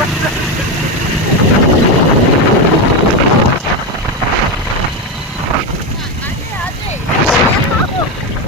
Oh,